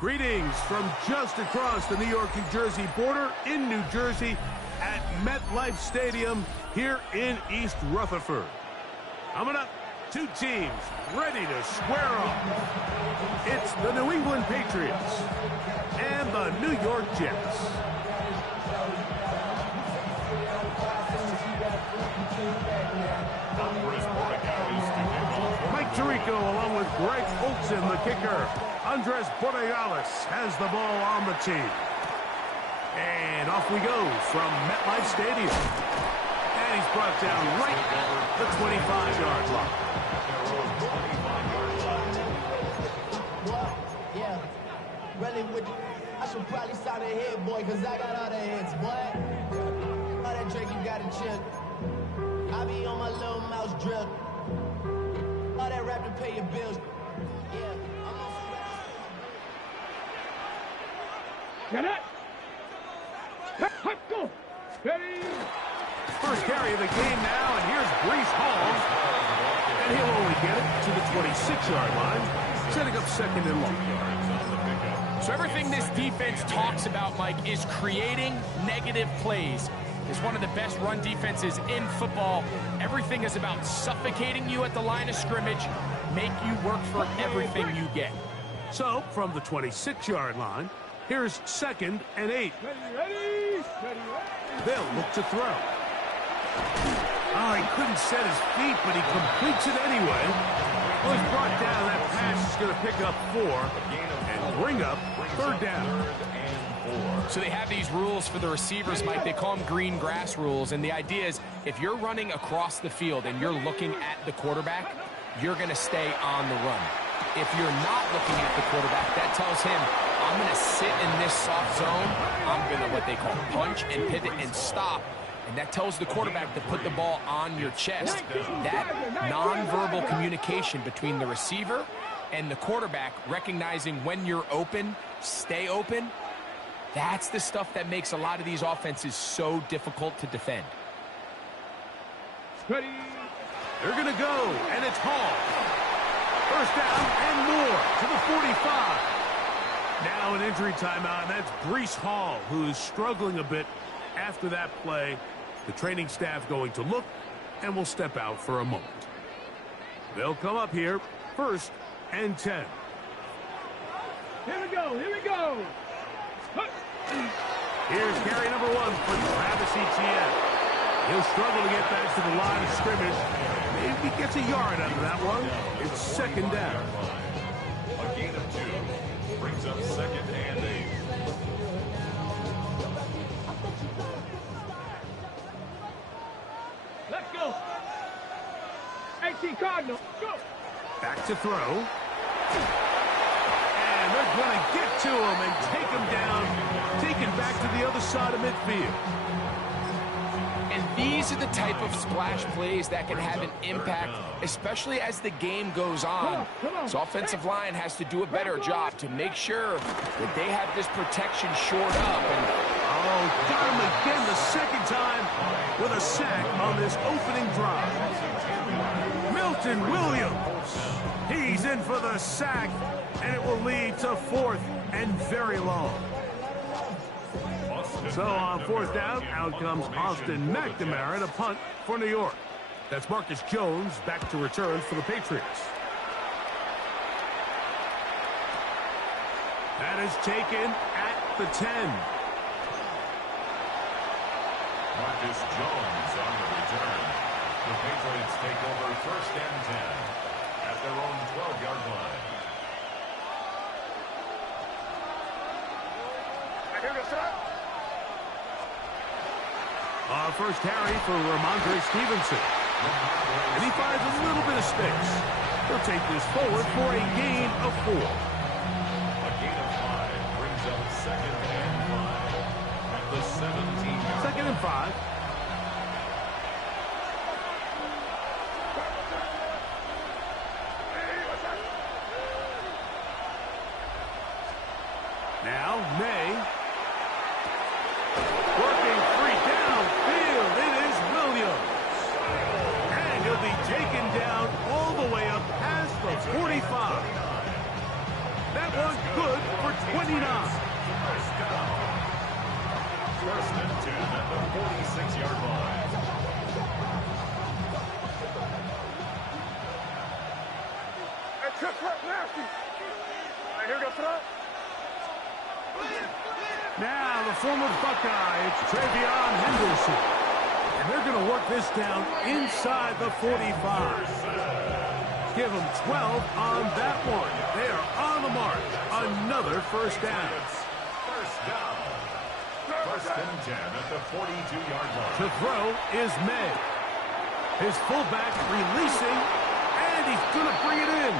Greetings from just across the New York-New Jersey border in New Jersey at MetLife Stadium here in East Rutherford. Coming up, two teams ready to square off. It's the New England Patriots and the New York Jets. Mike Tirico along with Greg Olsen, the kicker. Andres Borregales has the ball on the tee. And off we go from MetLife Stadium. And he's brought down right at the 25-yard line. Yeah, really I should probably sign a hit, boy, because I got all the hits, boy. All that Drake you got to chip. I be on my little mouse drip. All that rap to pay your bills. Yeah, I'm on some rap. Get it! Go! Ready! First carry of the game now, and here's Breece Hall. And he'll only get it to the 26-yard line, setting up second and long. So everything this defense talks about, Mike, is creating negative plays. It's one of the best run defenses in football. Everything is about suffocating you at the line of scrimmage, make you work for everything you get. So, from the 26-yard line, here's second and 8. They'll look to throw. Oh, he couldn't set his feet, but he completes it anyway. Well, he's brought down. That pass is going to pick up 4 and bring up third down. So they have these rules for the receivers, Mike. They call them green grass rules. And the idea is if you're running across the field and you're looking at the quarterback, you're going to stay on the run. If you're not looking at the quarterback, that tells him, I'm going to sit in this soft zone. I'm going to what they call punch and pivot and stop. And that tells the quarterback to put the ball on your chest. That nonverbal communication between the receiver and the quarterback, recognizing when you're open, stay open, that's the stuff that makes a lot of these offenses so difficult to defend. Ready. They're going to go, and it's Hall. First down and more to the 45. Now an injury timeout, and that's Breece Hall, who is struggling a bit after that play. The training staff going to look, and will step out for a moment. They'll come up here, first and 10. Here we go, here we go. Here's carry number 1 for Travis Etienne. He'll struggle to get back to the line of scrimmage. Maybe he gets a yard out of that one. It's second down. A gain of 2 brings up second and 8. Let's go. 18 Cardinal, go. Back to throw. And they're going to get to him and take him down, take it back to the other side of midfield. And these are the type of splash plays that can have an impact, especially as the game goes on. So offensive line has to do a better job to make sure that they have this protection shored up. And got him again the second time with a sack on this opening drive. Milton Williams, he's in for the sack, and it will lead to 4th and very long. So on 4th down, out comes Austin McNamara to punt for New York. That's Marcus Jones back to return for the Patriots. That is taken at the 10. Marcus Jones on the return. The Patriots take over first and 10 at their own 12-yard line. First carry for Ramondre Stevenson. And he finds a little bit of space. He'll take this forward for a gain of 4. A gain of 5 brings up second and 5 at the 17-yard. Second and 5. Now, May. Working free downfield. It is Williams. And he'll be taken down all the way up past the 45. That was good for 29. First down. First and 10 at the 46-yard line. Hey, trip, nasty. All right, here we go, throw. Now the former Buckeye, it's Travion Henderson. And they're going to work this down inside the 45. Give them 12 on that one. They are on the mark. Another first down. First down. First and 10 at the 42-yard line. To throw is May. His fullback releasing, and he's going to bring it in.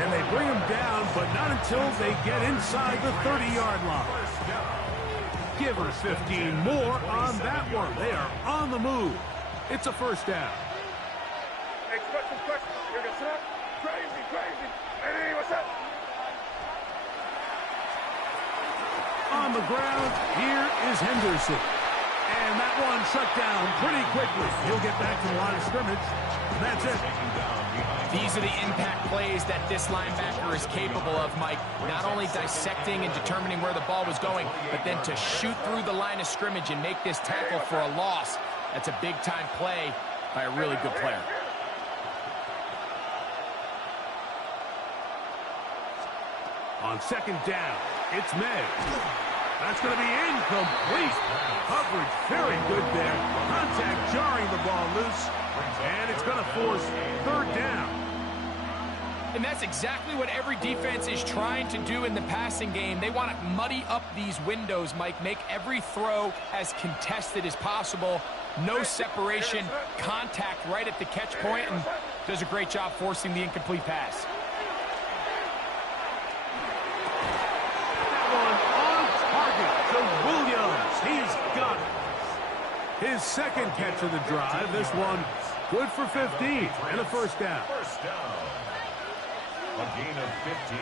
And they bring him down, but not until they get inside the 30-yard line. Give him 15 more on that one. They are on the move. It's a first down. Hey, question. Here we go, throw. Crazy. Hey, what's up? On the ground, here is Henderson. And that one shut down pretty quickly. He'll get back to the line of scrimmage. That's it. These are the impact plays that this linebacker is capable of, Mike. Not only dissecting and determining where the ball was going, but then to shoot through the line of scrimmage and make this tackle for a loss. That's a big-time play by a really good player. On second down, it's May. That's going to be incomplete. Coverage very good there. Contact jarring the ball loose. And it's going to force third down. And that's exactly what every defense is trying to do in the passing game. They want to muddy up these windows, Mike, make every throw as contested as possible. No separation, contact right at the catch point, and does a great job forcing the incomplete pass. He's got it. His second catch of the drive. This one good for 15 and a first down. First down. A gain of 15.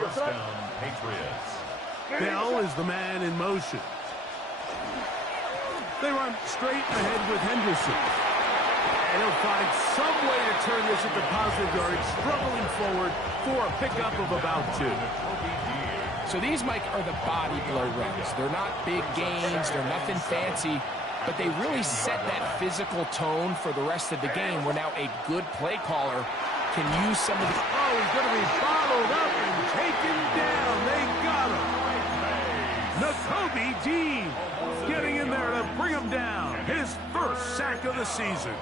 First down, Patriots. Bell is the man in motion. They run straight ahead with Henderson. And he'll find some way to turn this into positive yards, struggling forward for a pickup of about 2. So these, Mike, are the body blow runs. They're not big gains. They're nothing fancy. But they really set that physical tone for the rest of the game where now a good play caller can use some of the... Oh, he's going to be bottled up and taken down. They got him. Nakobe Dean getting in there to bring him down. His first sack of the season.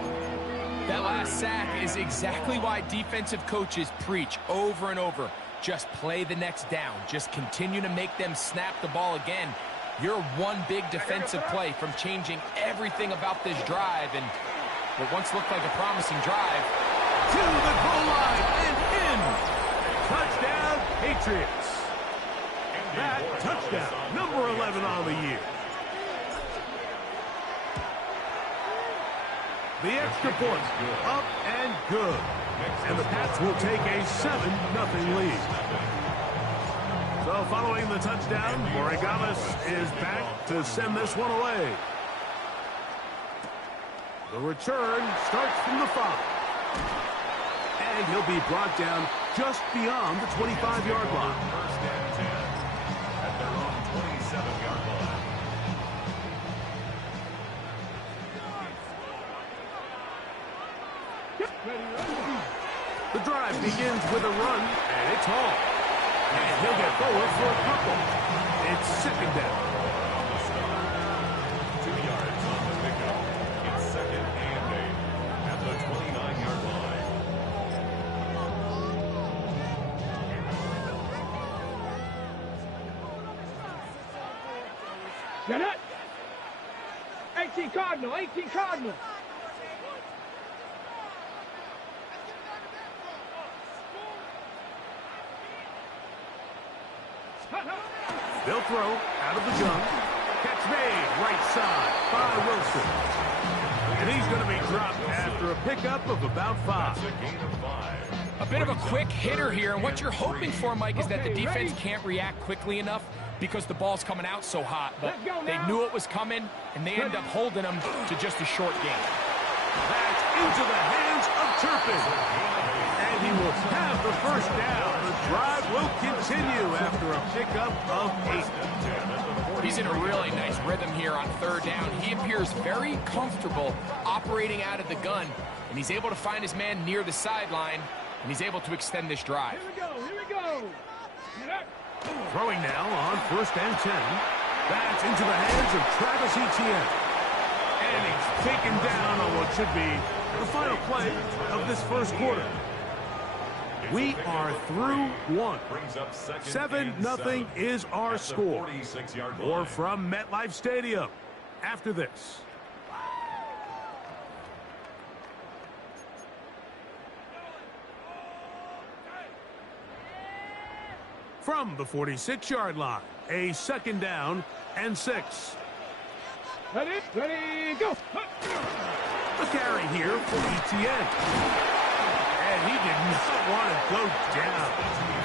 That last sack is exactly why defensive coaches preach over and over. Just play the next down. Just continue to make them snap the ball again. You're one big defensive play from changing everything about this drive, and what once looked like a promising drive. To the goal line and in. Touchdown, Patriots. That touchdown, number 11 on the year. The extra point, up and good. And the Pats will take a 7-0 lead. So following the touchdown, Borregalis is back to send this one away. The return starts from the 5. And he'll be brought down just beyond the 25-yard line. First and 10 at their own 27-yard line. The drive begins with a run, and it's Hall. And he'll get forward for a couple. It's second down. 2 yards on the pickup. It's second and 8 at the 29-yard line. Get it? 18 Cardinal. They'll throw out of the gun. Catch made right side by Wilson. And he's going to be dropped after a pickup of about 5. It's a gain of 5. A bit of a quick hitter here, and what you're hoping for, Mike, is that the defense can't react quickly enough because the ball's coming out so hot. But they knew it was coming, and they end up holding them to just a short game. That's into the hands of Turpin. And he will have the first down. The drive will continue after a pickup of 8. He's in a really nice rhythm here on third down. He appears very comfortable operating out of the gun, and he's able to find his man near the sideline, and he's able to extend this drive. Here we go. Throwing now on 1st and 10. That's into the hands of Travis Etienne. And he's taken down on what should be the final play of this first quarter. We are through one. 7-0 is our score. More from MetLife Stadium after this. From the 46-yard line, a 2nd down and 6. Ready, go. A carry here for Etienne. And he did not want to go down.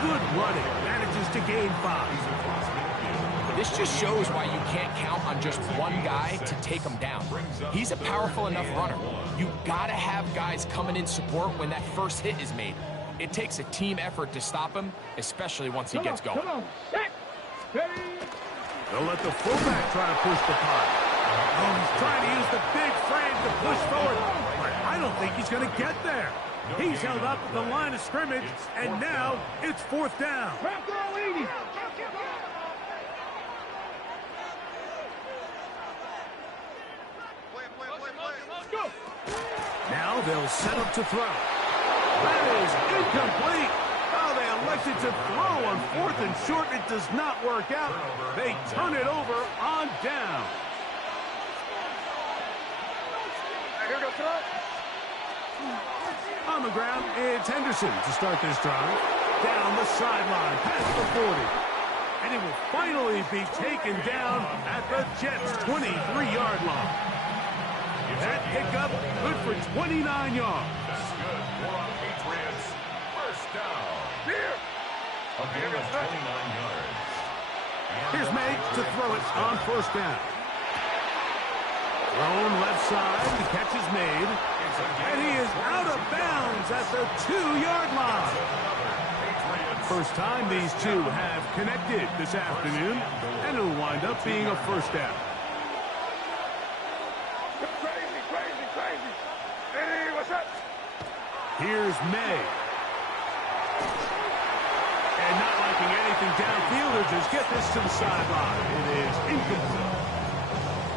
Good running. Manages to gain 5. This just shows why you can't count on just one guy to take him down. He's a powerful enough runner. You gotta have guys coming in support when that first hit is made. It takes a team effort to stop him, especially once he gets going. Come on. Ready. They'll let the fullback try to push the punt. Oh, he's trying to use the big frame to push forward. But I don't think he's going to get there. He's held up at the line of scrimmage, and now it's 4th down. Now they'll set up to throw. That is incomplete. Oh, they elected to throw on 4th and short. It does not work out. They turn it over on down. Here goes throw. On the ground, it's Henderson to start this drive. Down the sideline, past the 40. And it will finally be taken down at the Jets' 23-yard line. That pickup good for 29 yards. Good for our Patriots. First down. Here. A gain of 29 yards. Here's May to throw it on 1st down. Thrown left side, the catch is made. And he is out of bounds at the 2-yard line. First time these two have connected this afternoon, and it'll wind up being a 1st down. Crazy. Hey, what's up? Here's May. And not liking anything downfield, or just get this to the sideline. It is incomplete.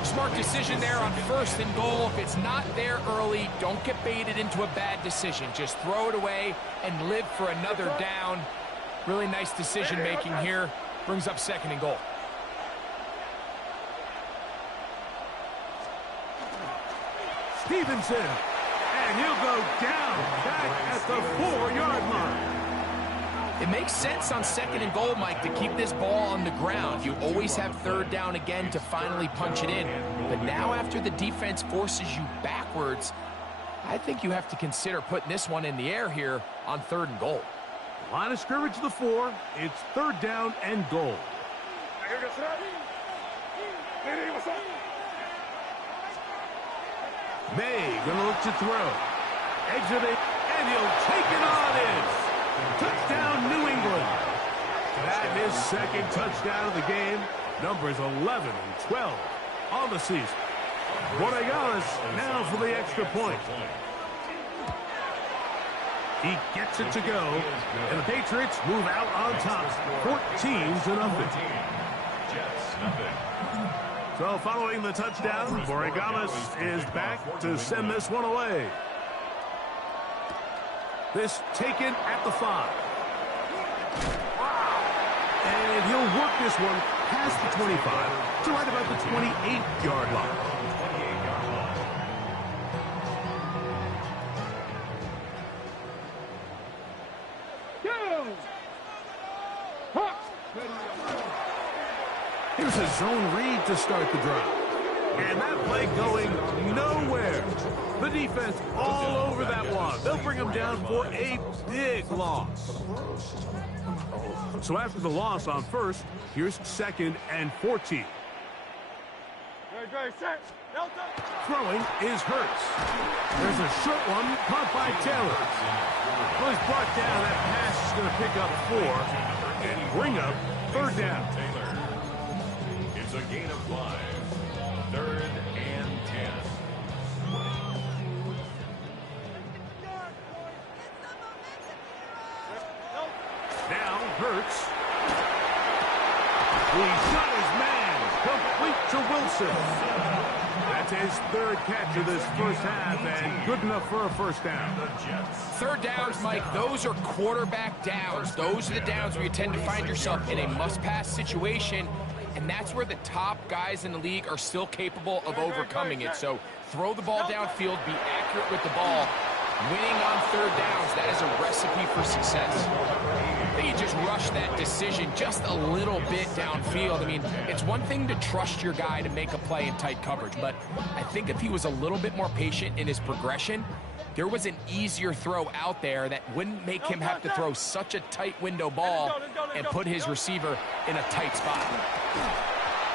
Smart decision there on 1st and goal. If it's not there early, don't get baited into a bad decision. Just throw it away and live for another down. Really nice decision making here. Brings up 2nd and goal. Stevenson, and he'll go down back at the 4-yard line. It makes sense on 2nd and goal, Mike, to keep this ball on the ground. You always have 3rd down again to finally punch it in. But now after the defense forces you backwards, I think you have to consider putting this one in the air here on 3rd and goal. Line of scrimmage to the 4. It's 3rd down and goal. Here goes throw. Hey, what's up? May gonna look to throw. Exiting, and he'll take it on in. Touchdown, New England. That is 2nd touchdown of the game. Numbers 11 and 12 on the season. Borregalas now for the extra point. He gets it to go, and the Patriots move out on top, 14-0. So following the touchdown, Borregalas is back to send this one away. This taken at the 5. And he'll work this one past the 25 to right about the 28-yard line. Here's a zone read to start the drive. And that play going nowhere. The defense all over that one. They'll bring them down for a big loss. So after the loss on 1st, here's 2nd and 14. Throwing is Hurts. There's a short one caught by Taylor. Well, he's brought down. That pass is going to pick up 4 and bring up third down. It's a gain of 5. 3rd and 10. Now Hurts. He shot his man. Complete to Wilson. That's his 3rd catch of this first half, and good enough for a first down. Third downs, Mike, those are quarterback downs. Those are the downs where you tend to find yourself in a must-pass situation, and that's where the top guys in the league are still capable of overcoming it. So throw the ball downfield, be accurate with the ball. Winning on third downs, that is a recipe for success. I think you just rush that decision just a little bit downfield. I mean, it's one thing to trust your guy to make a play in tight coverage, but I think if he was a little bit more patient in his progression, there was an easier throw out there that wouldn't make him have to throw such a tight window ball and put his receiver in a tight spot.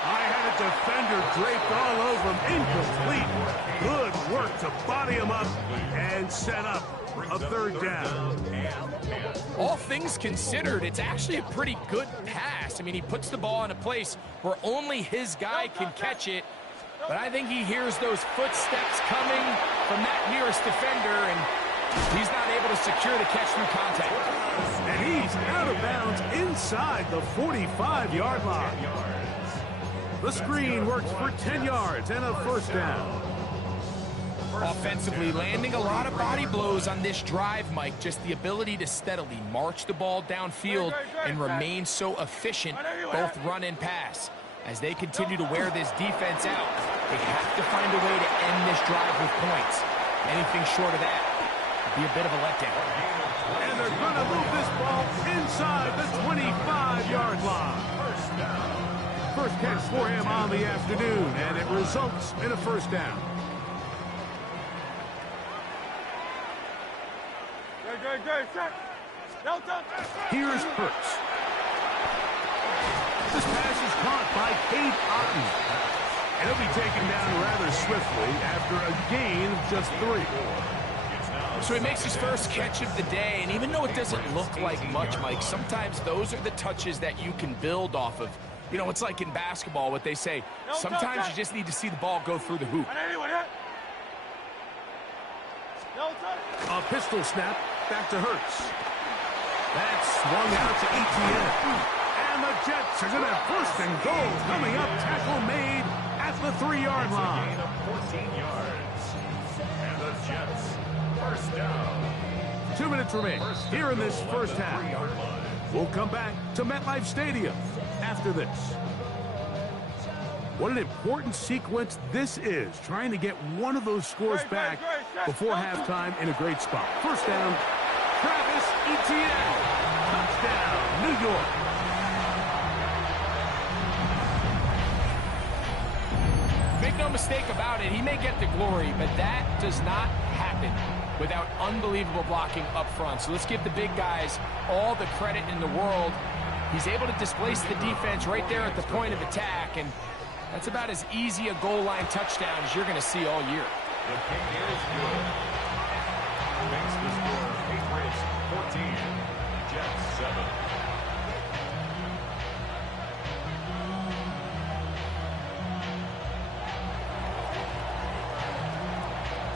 I had a defender draped all over him, incomplete. Good work to body him up and set up a third down. All things considered, it's actually a pretty good pass. I mean, he puts the ball in a place where only his guy can catch it, but I think he hears those footsteps coming from that nearest defender, and he's not able to secure the catch through contact. And he's out of bounds inside the 45-yard line. The screen works for 10 yards and a first down. Offensively, landing a lot of body blows on this drive, Mike. Just the ability to steadily march the ball downfield and remain so efficient, both run and pass. As they continue to wear this defense out, they have to find a way to end this drive with points. Anything short of that would be a bit of a letdown. And they're going to move this ball inside the 25-yard line. First catch for him on the afternoon, and it results in a first down. Here's Hurts. This pass is caught by Cade Otton. And he'll be taken down rather swiftly after a gain of just 3. So he makes his first catch of the day, and even though it doesn't look like much, Mike, sometimes those are the touches that you can build off of. You know, it's like in basketball, what they say, sometimes you just need to see the ball go through the hoop. A pistol snap back to Hurts. That's swung out to Etienne. And the Jets are going to have first and goal coming up. Tackle made at the 3-yard line. Gain of 14 yards. And the Jets, first down. 2 minutes remain here in this first half. We'll come back to MetLife Stadium after this. What an important sequence this is, trying to get one of those scores back before halftime in a great spot. First down, Travis Etienne. Touchdown, New York. Make no mistake about it, he may get the glory, but that does not happen without unbelievable blocking up front. So let's give the big guys all the credit in the world. He's able to displace the defense right there at the point of attack, and that's about as easy a goal line touchdown as you're going to see all year. The kick is good. Makes the score Patriots 14, Jets 7.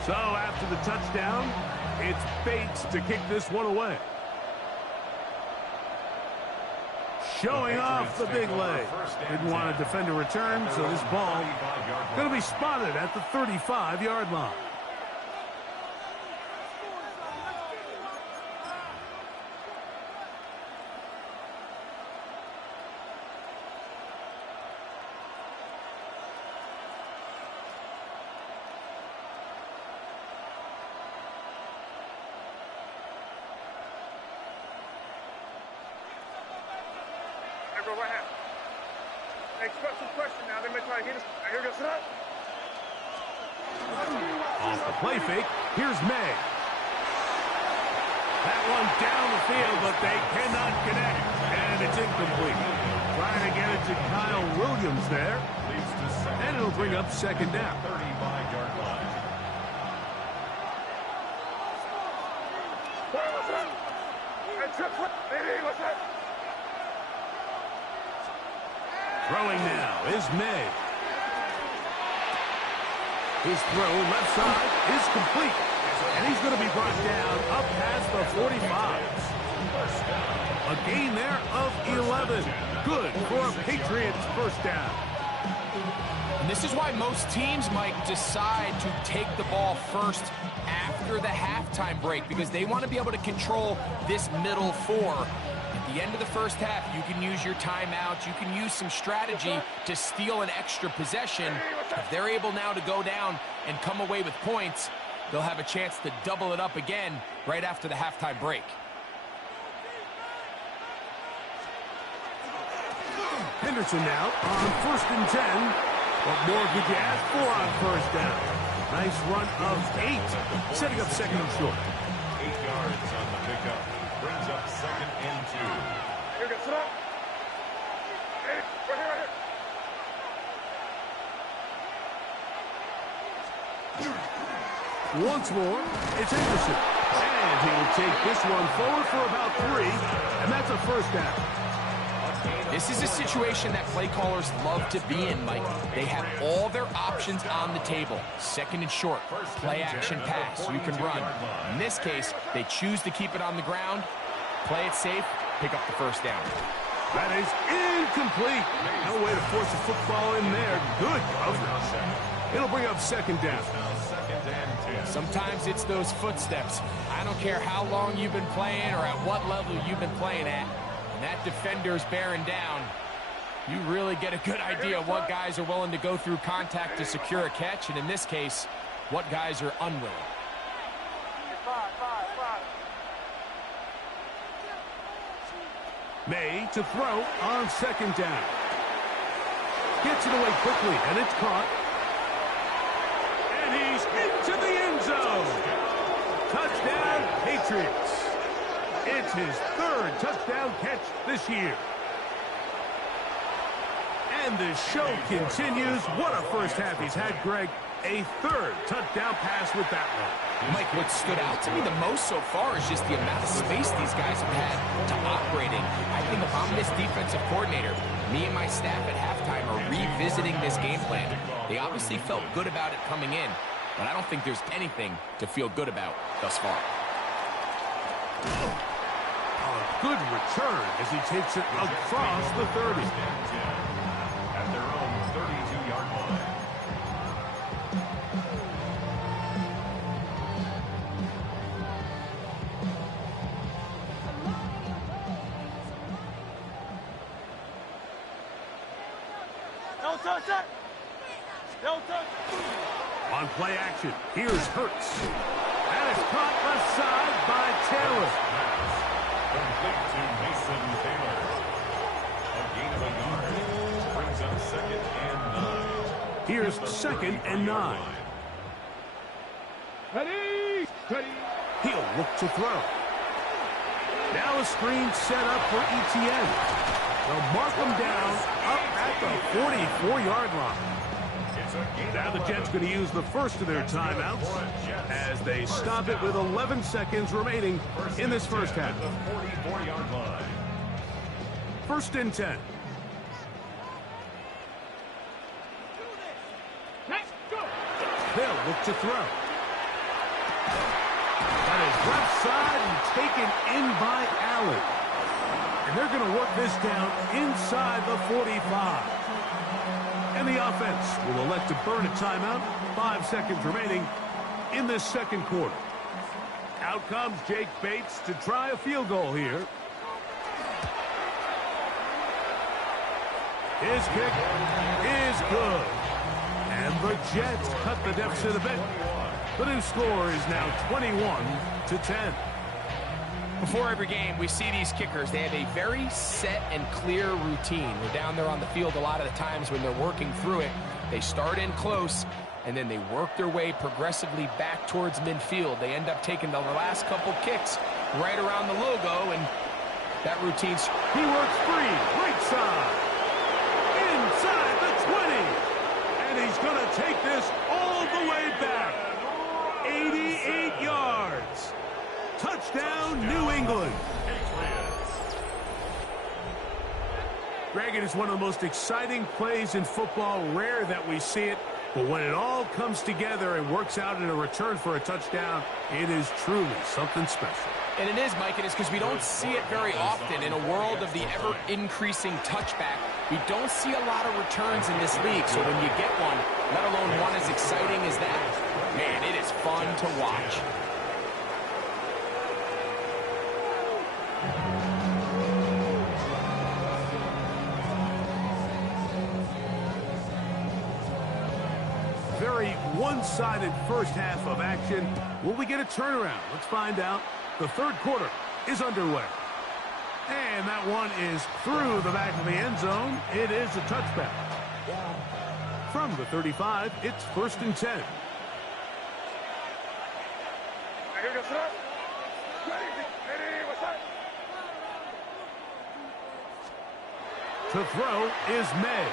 So after the touchdown, it's Bates to kick this one away. Showing off the big leg. Didn't want a defender return, so this ball going to be spotted at the 35-yard line. Go right hand. Expect some pressure now. They may try to hit us. Here goes it up. Off the play fake, here's May. That one down the field, but they cannot connect. And it's incomplete. Trying to get it to Kyle Williams there. And it'll That'll bring up second down. 35-yard line. Throwing now is May. His throw left side is complete. And he's going to be brought down up past the 45. A gain there of 11. Good for a Patriots first down. And this is why most teams, Mike, decide to take the ball first after the halftime break, because they want to be able to control this middle four. At the end of the first half, you can use your timeout. You can use some strategy to steal an extra possession. If they're able now to go down and come away with points, they'll have a chance to double it up again right after the halftime break. Henderson now on 1st and 10. What more could you ask for on first down? Nice run of 8, setting up second and short. 8 yards on the pickup. Brings up second and 2. Here, get set up. Hey, right here. Once more, it's Henderson. And he'll take this one forward for about 3, and that's a first down. This is a situation that play callers love to be in, Mike. They have all their options on the table. Second and short, play action pass, you can run. In this case, they choose to keep it on the ground, play it safe, pick up the first down. That is incomplete. No way to force a football in there. Good coverage. It'll bring up second down. Sometimes it's those footsteps. I don't care how long you've been playing or at what level you've been playing at. When that defender's bearing down, you really get a good idea of what guys are willing to go through contact to secure a catch, and in this case, what guys are unwilling. May to throw on second down. Gets it away quickly, and it's caught. And he's into the end zone. Touchdown, Patriots. It's his 3rd touchdown catch this year. And the show continues. What a first half he's had, Greg. A 3rd touchdown pass with that one. Mike, what stood out to me the most so far is just the amount of space these guys have had to operate in. I think if I'm this defensive coordinator, me and my staff at halftime are revisiting this game plan. They obviously felt good about it coming in, but I don't think there's anything to feel good about thus far. A good return as he takes it across the 30. At their own 32-yard line. On play action, here's Hurts. And it's caught left side by Taylor. Complete to Mason Taylor. A gain of a yard. Brings up second and 9. Here's second and 9. Ready? He'll look to throw. Now a screen set up for ETN. They'll mark him down up at the 44-yard line. Now the Jets going to use the first of their timeouts as they stop it with 11 seconds remaining in this first half. 44-yard line. 1st and 10. They'll look to throw. That is left side and taken in by Allen. And they're going to work this down inside the 45. And the offense will elect to burn a timeout. 5 seconds remaining in this second quarter. Out comes Jake Bates to try a field goal here. His kick is good. And the Jets cut the deficit a bit. The new score is now 21-10. Before every game, we see these kickers. They have a very set and clear routine. They're down there on the field a lot of the times when they're working through it. They start in close, and then they work their way progressively back towards midfield. They end up taking the last couple kicks right around the logo, and that routine's... He works free, right side, inside the 20, and he's going England. Greg, it is one of the most exciting plays in football. Rare that we see it, but when it all comes together and works out in a return for a touchdown, it is truly something special. And it is, Mike, and it's because we don't see it very often. In a world of the ever-increasing touchback, we don't see a lot of returns in this league. So when you get one, let alone one as exciting as that, man, it is fun to watch. Very one-sided first half of action. Will we get a turnaround? Let's find out. The third quarter is underway. And that one is through the back of the end zone. It is a touchback. From the 35, it's 1st and 10. To throw is May.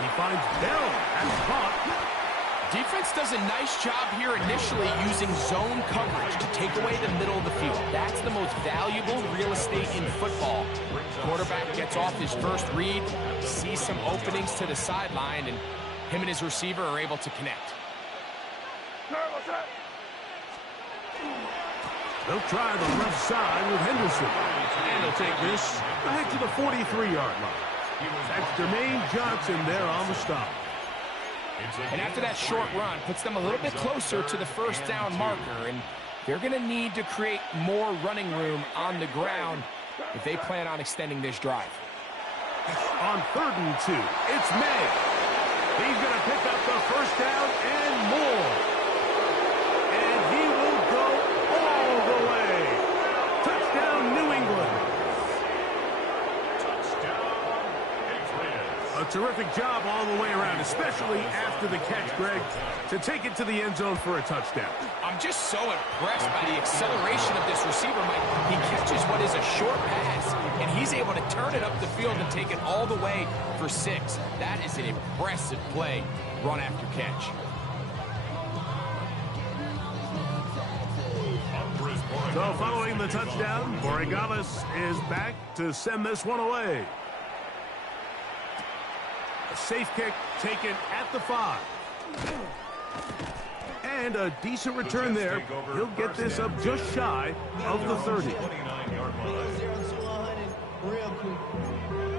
He finds Bell and caught. Defense does a nice job here initially using zone coverage to take away the middle of the field. That's the most valuable real estate in football. Quarterback gets off his first read, sees some openings to the sideline, and him and his receiver are able to connect. They'll try the left side with Henderson. And they'll take this back to the 43-yard line. That's Jermaine Johnson there on the stop. And after that short run, puts them a little bit closer to the first down marker, and they're going to need to create more running room on the ground if they plan on extending this drive. On 3rd and 2, it's May. He's going to pick up the first down and more. And he will go all the way. Touchdown, New England. A terrific job all the way around, especially after the catch, Greg, to take it to the end zone for a touchdown. I'm just so impressed by the acceleration of this receiver, Mike. He catches what is a short pass, and he's able to turn it up the field and take it all the way for 6. That is an impressive play, run after catch. So following the touchdown, Borregales is back to send this one away. A safe kick taken at the 5. And a decent return there. He'll get this up just shy of the 30. 0 to 100 real quick.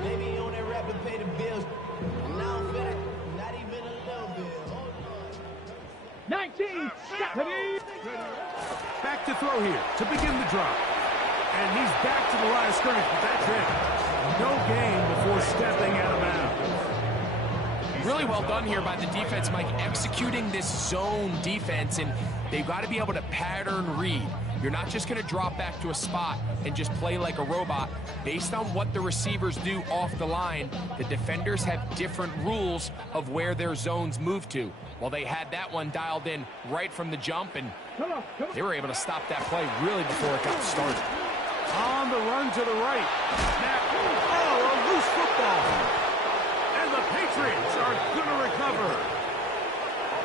Maybe on that rapid pay the bills. Now I'm feeling not even a little bit. 19, Back to throw here to begin the drive. And he's back to the line of scrimmage, but that's it. No gain before stepping out of bounds. Really well done here by the defense, Mike, executing this zone defense, and they've got to be able to pattern read. You're not just going to drop back to a spot and just play like a robot. Based on what the receivers do off the line, the defenders have different rules of where their zones move to. Well, they had that one dialed in right from the jump, and they were able to stop that play really before it got started. On the run to the right. Now, a loose football. And the Patriots are going to recover.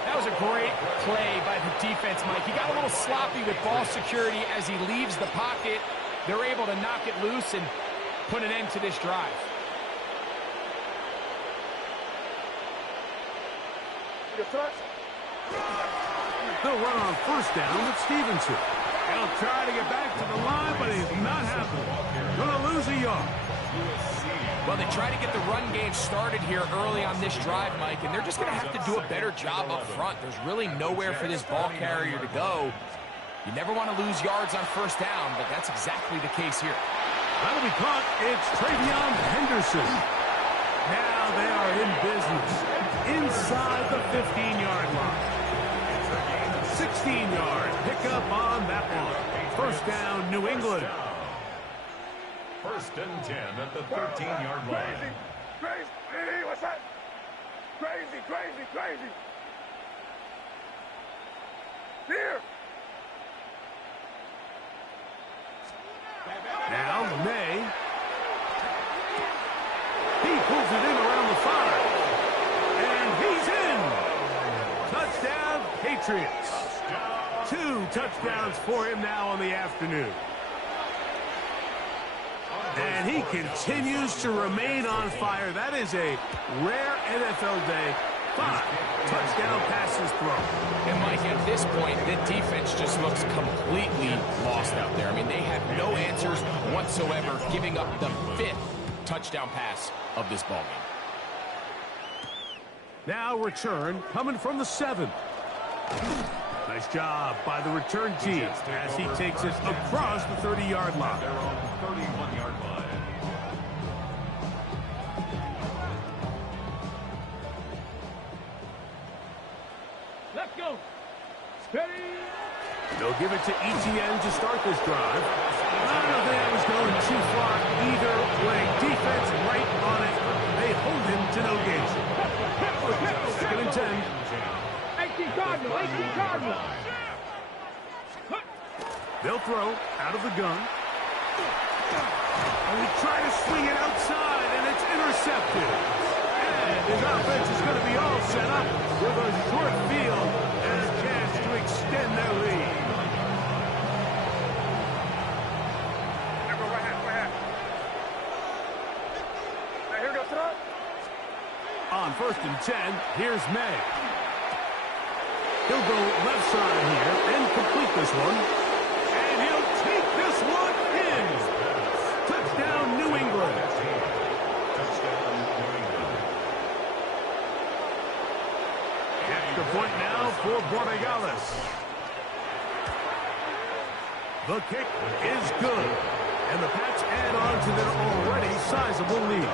That was a great play by the defense, Mike. He got a little sloppy with ball security as he leaves the pocket. They're able to knock it loose and put an end to this drive. They'll run on first down with Stevenson. He'll try to get back to the line, but he's not happening. Going to lose a yard. Well, they try to get the run game started here early on this drive, Mike, and they're just going to have to do a better job up front. There's really nowhere for this ball carrier to go. You never want to lose yards on first down, but that's exactly the case here. That'll be caught. It's Travion Henderson. Now they are in business inside the 15-yard line. 16-yard pickup on that one. First down, New England. 1st and 10 at the 13-yard line. Crazy, crazy, what's that? Crazy, crazy, crazy. Here. Now May. He pulls it in around the 5. And he's in. Touchdown, Patriots. 2 touchdowns for him now on the afternoon. And he continues to remain on fire. That is a rare NFL day. 5 touchdown passes thrown. And Mike, at this point, the defense just looks completely lost out there. I mean, they have no answers whatsoever, giving up the 5th touchdown pass of this ballgame. Now return coming from the 7. Nice job by the return team as he takes it across the 30-yard line. Their own 31-yard line. Let's go. Steady. They'll give it to ETN to start this drive. I don't think that was going too far either way. Defense right on it. They hold him to no gain. 2nd and 10. 18 Cardinal. 18 Cardinal. They'll throw out of the gun. And we try to swing it outside, and it's intercepted. And his offense is going to be all set up with a short field and a chance to extend their lead. Here goes throw. On 1st and 10, here's May. He'll go left side here and complete this one. And he'll take this one in. Touchdown, New England. Extra point now for Borregales. The kick is good. And the Pats add on to their already sizable lead.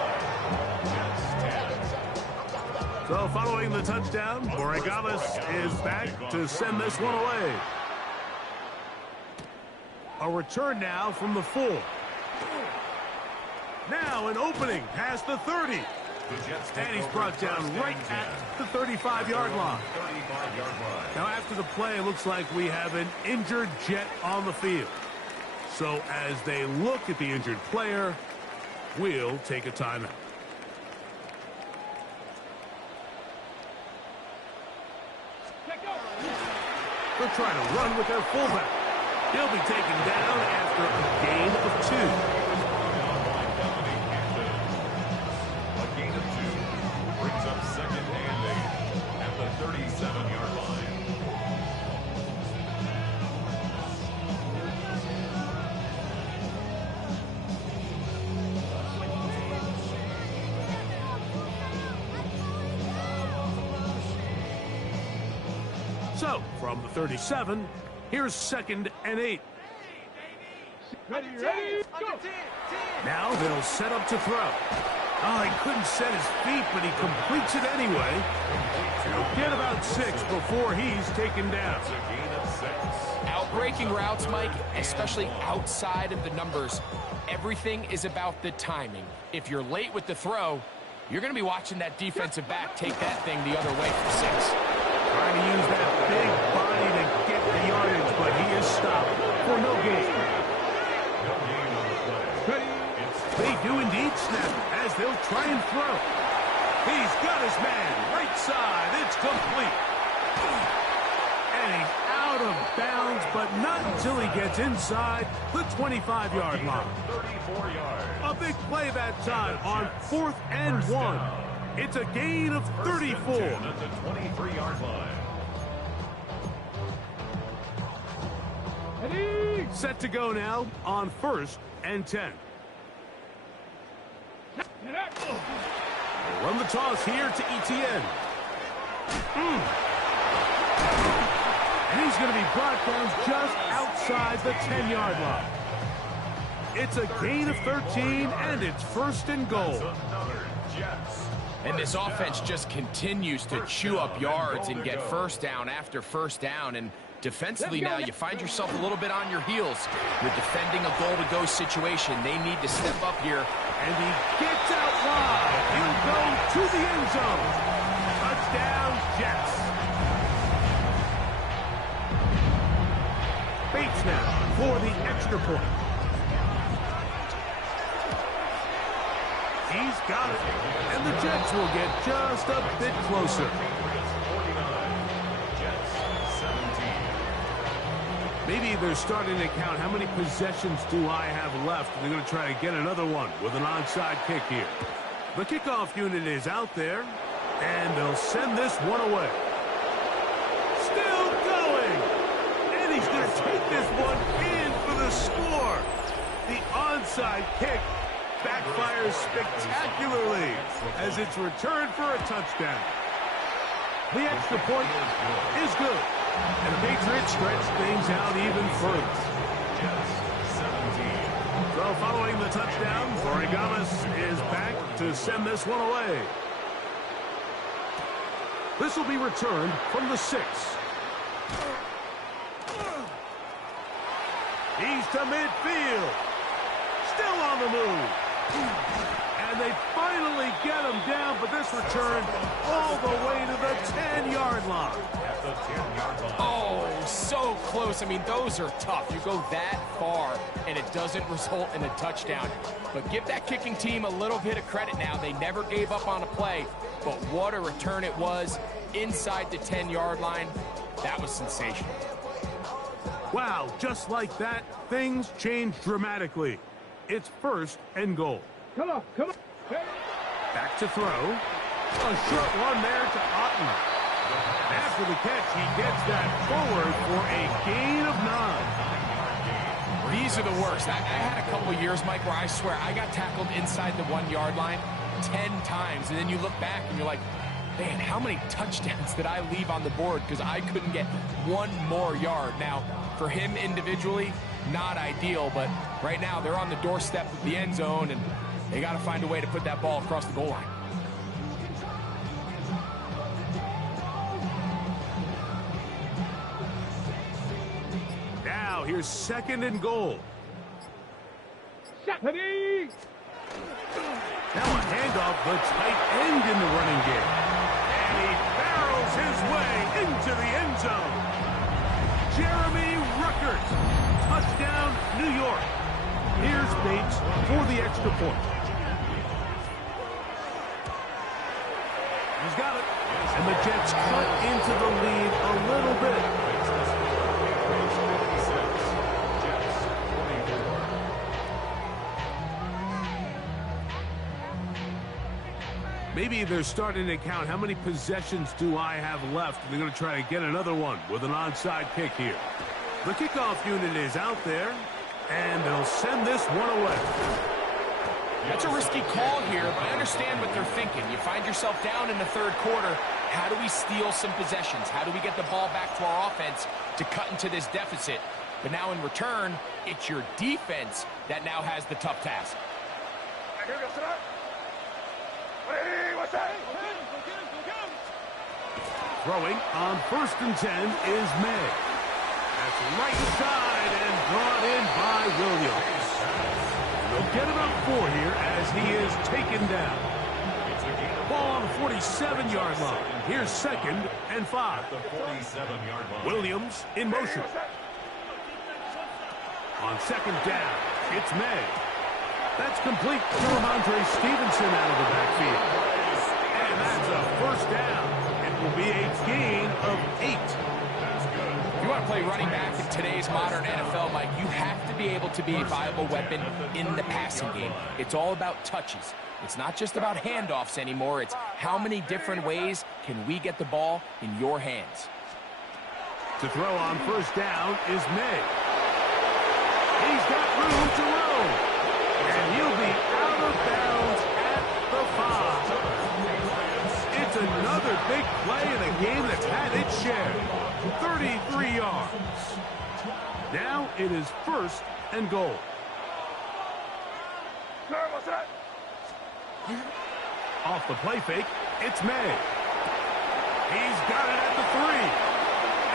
So following the touchdown, Borregales is back to send this one away. A return now from the 4. Now an opening past the 30. And he's brought down right at the 35-yard line. Now after the play, it looks like we have an injured Jet on the field. So as they look at the injured player, we'll take a timeout. They'll try to run with their fullback. He'll be taken down after a gain of 2. A gain of 2 brings up 2nd and 8 at the 37-yard line. So, from the 37, here's 2nd and 8. Ready, ready, go. Now they'll set up to throw. Oh, he couldn't set his feet, but he completes it anyway. He'll get about 6 before he's taken down. It's a gain of 6. Outbreaking routes, Mike, especially outside of the numbers, everything is about the timing. If you're late with the throw, you're going to be watching that defensive back take that thing the other way for 6. Trying to use that big body to get the yardage, but he is stopped for no gain. No gain on the play. They do indeed snap as they'll try and throw. He's got his man right side. It's complete. And he's out of bounds, but not until he gets inside the 25-yard line. 34 yards. A big play that time on 4th and 1. It's a gain of 34. At the 23-yard line. Ready. Set to go now on 1st and 10. They'll run the toss here to ETN. And he's going to be brought down just outside the 10-yard line. It's a gain of 13, and it's 1st and goal. Another Jets. And this offense just continues to chew up yards and get 1st down after 1st down. And defensively now, you find yourself a little bit on your heels. You're defending a goal-to-go situation. They need to step up here. And he gets out wide. He'll go to the end zone. Touchdown, Jets. Bates now for the extra point. He's got it. And the Jets will get just a bit closer. Patriots 49, Jets 17. Maybe they're starting to count how many possessions do I have left. They're going to try to get another one with an onside kick here. The kickoff unit is out there, and they'll send this one away. Still going! And he's going to take this one in for the score. The onside kick backfires spectacularly as it's returned for a touchdown. The extra point is good. And the Patriots stretch things out even further. So following the touchdown, Wk7 is back to send this one away. This will be returned from the 6. He's to midfield. Still on the move. And they finally get him down, but this return all the way to the 10-yard line. Oh, so close. I mean, those are tough. You go that far, and it doesn't result in a touchdown. But give that kicking team a little bit of credit now. They never gave up on a play, but what a return it was inside the 10-yard line. That was sensational. Wow, just like that, things changed dramatically. It's 1st and goal. Come on, come on. Back to throw. A short one there to Otten. After the catch, he gets that forward for a gain of 9. These are the worst. I had a couple of years, Mike, where I swear I got tackled inside the 1-yard line 10 times, and then you look back and you're like, man, how many touchdowns did I leave on the board because I couldn't get one more yard? Now, for him individually, not ideal, but right now they're on the doorstep of the end zone, and they got to find a way to put that ball across the goal line. Now here's 2nd and goal. Shot ready. Now a handoff, the tight end in the running game. And he barrels his way into the end zone. Jeremy Ruckert. Touchdown, New York. Here's Bates for the extra point. He's got it. And the Jets cut into the lead a little bit. Maybe they're starting to count how many possessions do I have left. They're going to try to get another one with an onside kick here. The kickoff unit is out there, and they'll send this one away. That's a risky call here, but I understand what they're thinking. You find yourself down in the 3rd quarter. How do we steal some possessions? How do we get the ball back to our offense to cut into this deficit? But now in return, it's your defense that now has the tough task. Throwing on 1st and 10 is May. That's right side and brought in by Williams. They'll get about 4 here as he is taken down. Ball on the 47-yard line. Here's 2nd and 5. Williams in motion. On 2nd down, it's May. That's complete to Ramondre Stevenson out of the backfield. And that's a 1st down. It will be a gain of 8. If you want to play running back in today's modern NFL, Mike, you have to be able to be a viable weapon in the passing game. It's all about touches. It's not just about handoffs anymore. It's how many different ways can we get the ball in your hands. To throw on 1st down is May. He's got room to roam. And he'll be out of bounds at the 5. It's another big play in a game that's had its share. 33 yards. Now it is 1st and goal. Off the play fake, it's May. He's got it at the 3.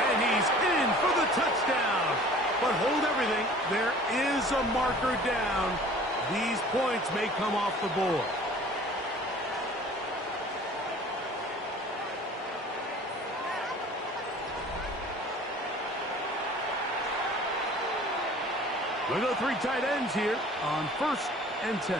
And he's in for the touchdown. But hold everything. There is a marker down. These points may come off the board. We go 3 tight ends here on 1st and 10.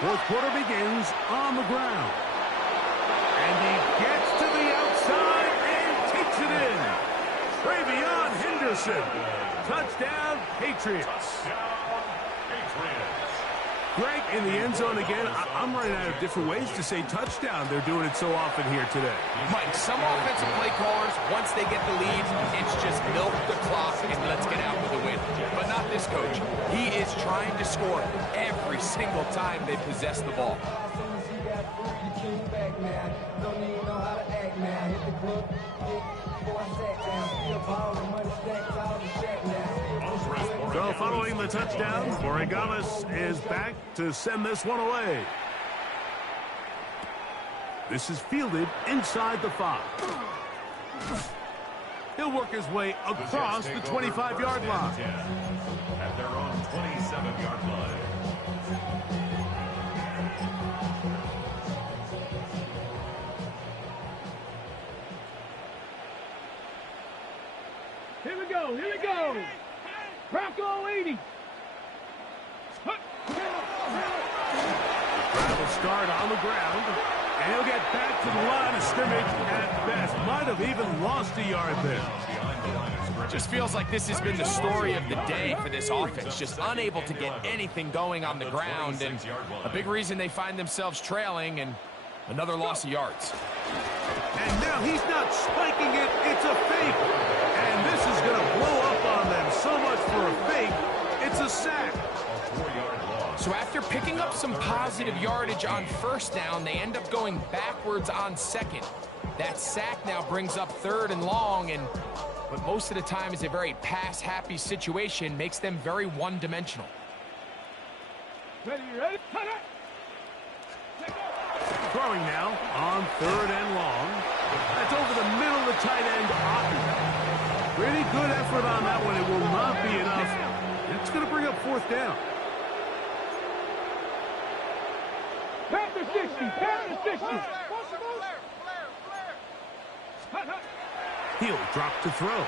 Fourth quarter begins on the ground. And he gets to the outside and takes it in. Travion Henderson. Touchdown, Patriots. Greg, in the end zone again. I'm running out of different ways to say touchdown. They're doing it so often here today. Mike, some offensive play callers, once they get the lead, it's just milk the clock and let's get out with a win. But not this coach. He is trying to score every single time they possess the ball. So following the touchdown, Borregales is back to send this one away. This is fielded inside the 5. He'll work his way across the 25-yard line. At their own 27-yard line. Here we go, here we go. Rocco 80. Will start on the ground, and he'll get back to the line of scrimmage at best. Might have even lost a yard there. Just feels like this has been the story of the day for this offense. Just unable to get anything going on the ground, and a big reason they find themselves trailing, and another loss of yards. And now he's not spiking it, it's a fake. And this is going to blow up on them. So much for a fake, it's a sack. So after picking up some positive yardage on first down, they end up going backwards on second. That sack now brings up 3rd and long, and what most of the time is a very pass-happy situation makes them very one-dimensional. Ready, you ready? Throwing now on 3rd and long. That's over the middle of the tight end. Pretty good effort on that one. It will not be enough. It's going to bring up 4th down. Panther 60, Panther 60. He'll drop to throw.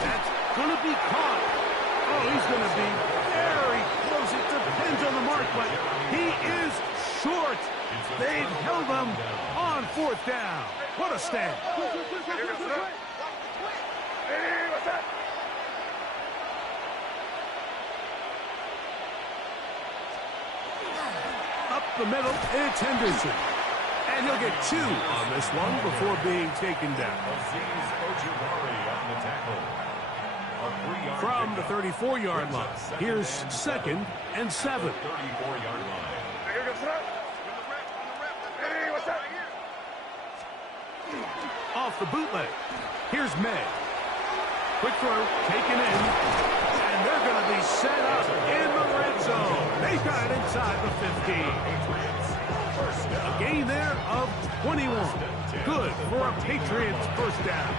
That's going to be caught. Oh, he's going to be very close. It depends on the mark, but he is short. They've held him on 4th down. What a stand. Hey, what's that? Up the middle, it's Henderson. And he'll get 2 on this one before being taken down. From the 34-yard line, here's 2nd and 7. 34-yard line. Here goes that. Hey, what's that? Off the bootleg. Here's May. Quick throw, taken in. And they're going to be set up in the red zone. They got it inside the 15. A gain there of 21. Good for a Patriots first down.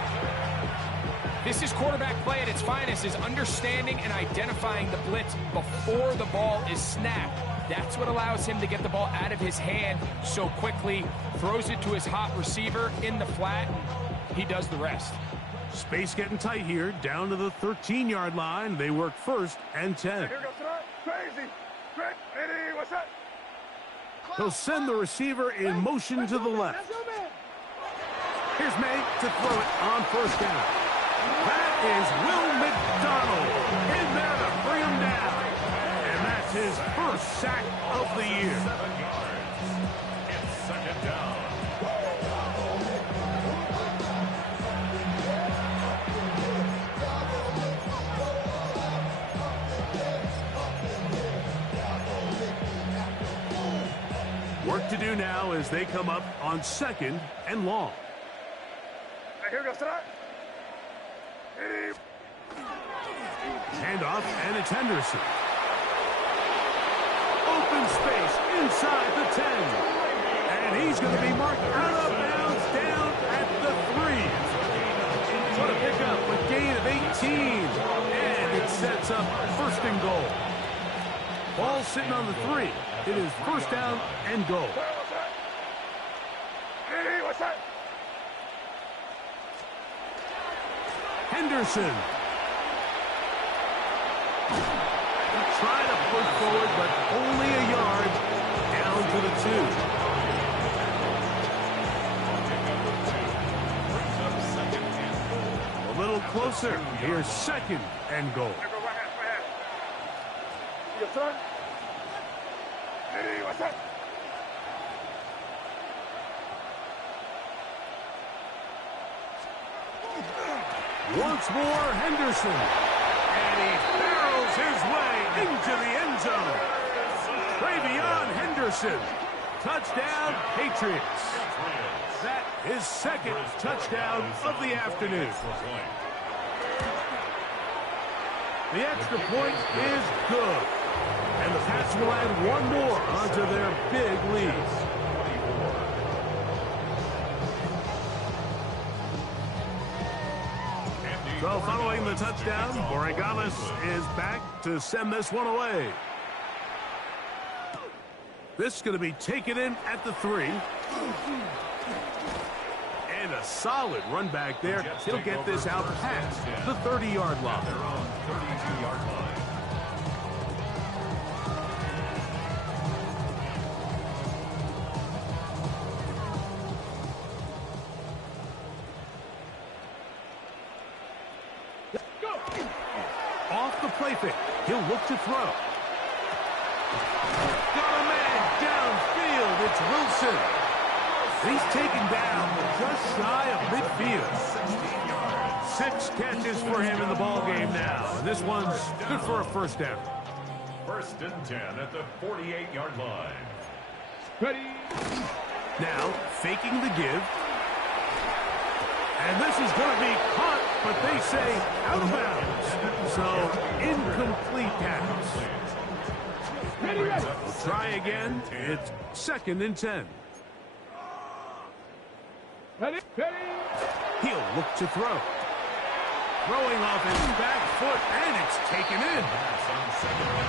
This is quarterback play at its finest, is understanding and identifying the blitz before the ball is snapped. That's what allows him to get the ball out of his hand so quickly, throws it to his hot receiver in the flat, he does the rest. Space getting tight here, down to the 13-yard line. They work 1st and 10. Here goes that. Crazy. Great. Hey, what's that? He'll send the receiver in motion to the left. Here's May to throw it on 1st down. That is Will McDonald in there to bring him down. And that's his first sack of the year. 7 yards. It's 2nd down. Work to do now as they come up on 2nd and long. Here goes that. Handoff, and it's Henderson. Open space inside the 10. And he's going to be marked out of bounds down at the 3. What a pickup, a gain of 18. And it sets up 1st and goal. Ball sitting on the 3. It is 1st down and goal. Hey, what's that? Henderson. Try to push forward, but only a yard down to the 2. A little closer. Here's 2nd and goal. Your son. Hey, what's up? Once more, Henderson. And he barrels his way into the end zone. Travion Henderson. Touchdown, Patriots. That is 2nd touchdown of the afternoon. The extra point is good. And the Pats will add one more onto their big lead. So following the touchdown, Borregales is back to send this one away. This is going to be taken in at the 3. And a solid run back there. He'll get this out past the 30-yard line. Their own 32-yard line. Off the play fake. He'll look to throw. Got a man downfield. It's Wilson. He's taken down just shy of midfield. 6 catches for him in the ballgame now. And this one's good for a first down. 1st and 10 at the 48-yard line. Ready. Now, faking the give. And this is going to be caught, but they say out of bounds. So, incomplete pass. We'll try again. It's 2nd and 10. Ready. Ready. He'll look to throw. Throwing off his back foot, and it's taken in.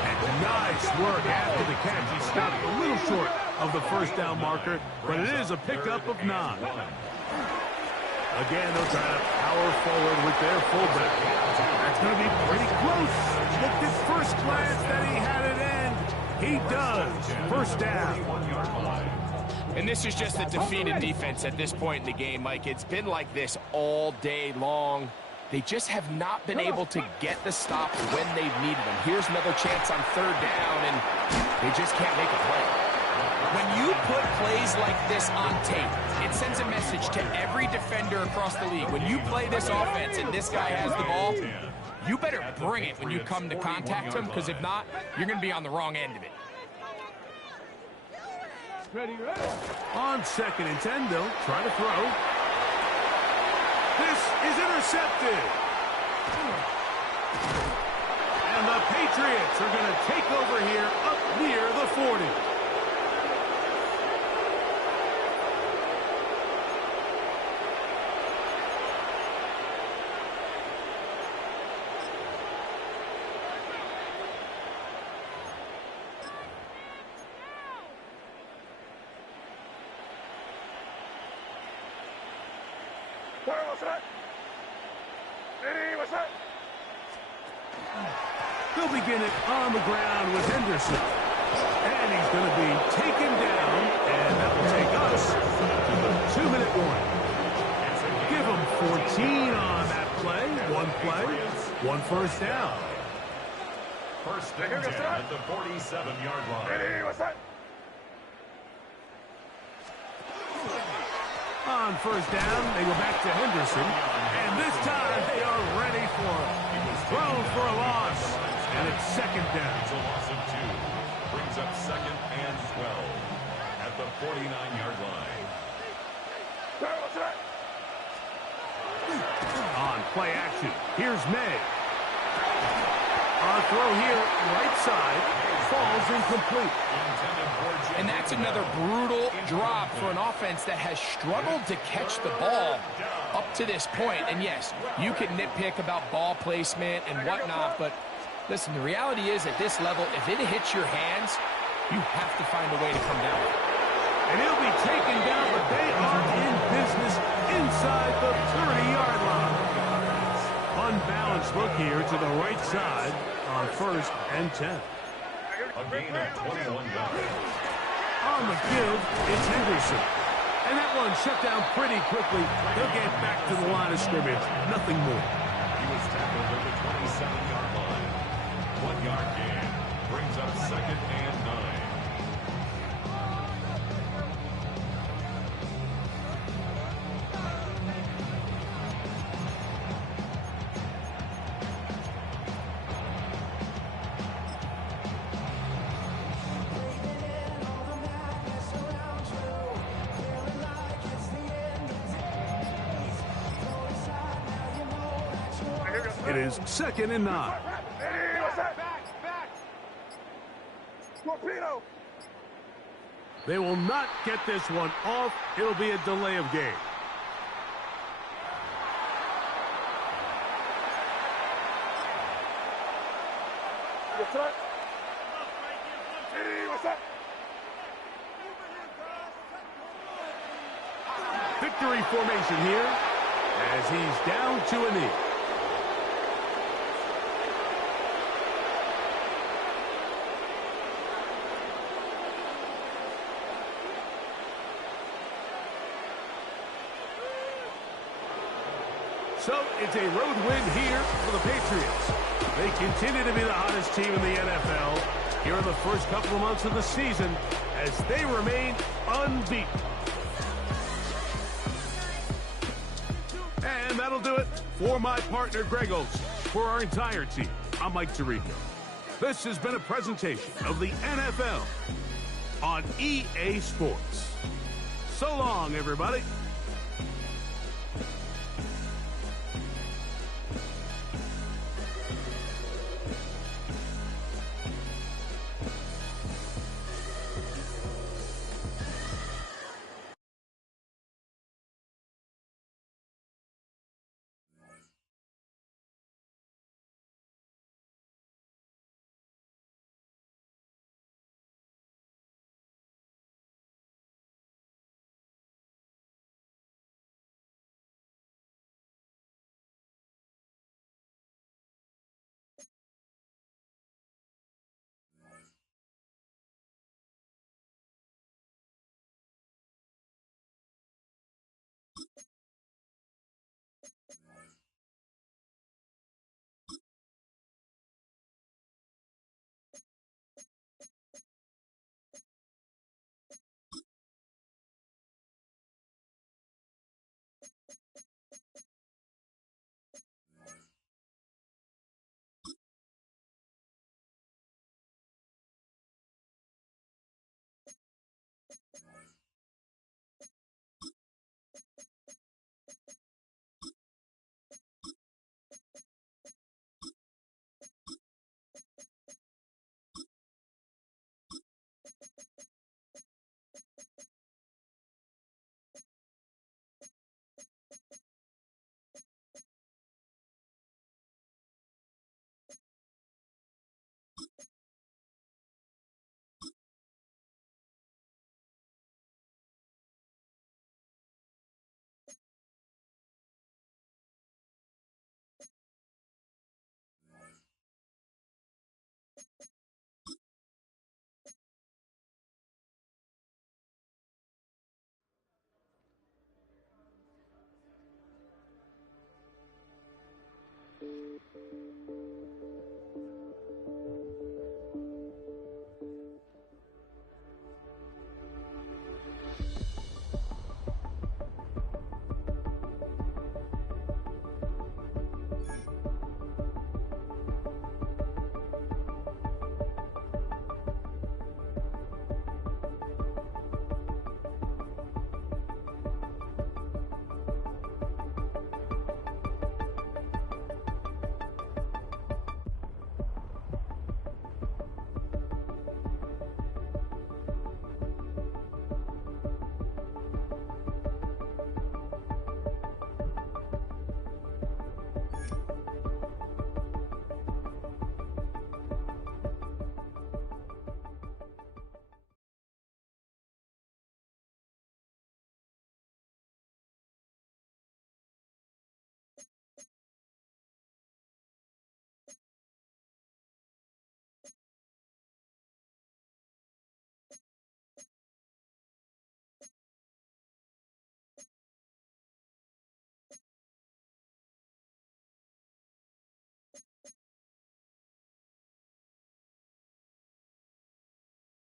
And nice work after the catch. He stopped a little short of the first down marker, but it is a pickup of 9. Again, they'll try to power forward with their fullback. That's going to be pretty close. Looked at first glance that he had it in. He does. First down. And this is just a defeated defense at this point in the game, Mike. It's been like this all day long. They just have not been able to get the stops when they've needed them. Here's another chance on 3rd down, and they just can't make a play. When you put plays like this on tape, it sends a message to every defender across the league. When you play this offense and this guy has the ball, you better bring it when you come to contact him, because if not, you're going to be on the wrong end of it. Ready. Ready. On 2nd and 10, they'll try to throw. This is intercepted. And the Patriots are going to take over here up near the 40. What's that? Ready. What's that? They'll begin it on the ground with Henderson. And he's going to be taken down, and that will take us to the 2-minute warning. Give him 14 on that play. One play, one first down. 1st and 10 at the 47-yard line. Ready. What's that? On first down, they go back to Henderson. And this time, they are ready for it. Thrown for a loss. And it's 2nd down. It's a loss of 2. Brings up 2nd and 12 at the 49-yard line. What's that? On play action, here's May. Our throw here, right side, falls incomplete. And that's another brutal drop for an offense that has struggled to catch the ball up to this point. And yes, you can nitpick about ball placement and whatnot, but listen, the reality is at this level, if it hits your hands, you have to find a way to come down. And he'll be taken down, but they are in business inside the 30-yard line. Unbalanced look here to the right side on 1st and 10. A gain of 21 yards. On the give, it's Henderson. And that one shut down pretty quickly. He'll get back to the line of scrimmage. Nothing more. He was tackled at the 27-yard line. 1 yard gain. Brings up 2nd and 9. It is 2nd and 9. Hey, what's that? Back. Torpedo. They will not get this one off. It'll be a delay of game. What's that? Hey, what's that? Victory formation here as he's down to a knee. So it's a road win here for the Patriots. They continue to be the hottest team in the NFL here in the first couple of months of the season as they remain unbeaten. And that'll do it for my partner, Greg Olson. For our entire team, I'm Mike Tirico. This has been a presentation of the NFL on EA Sports. So long, everybody.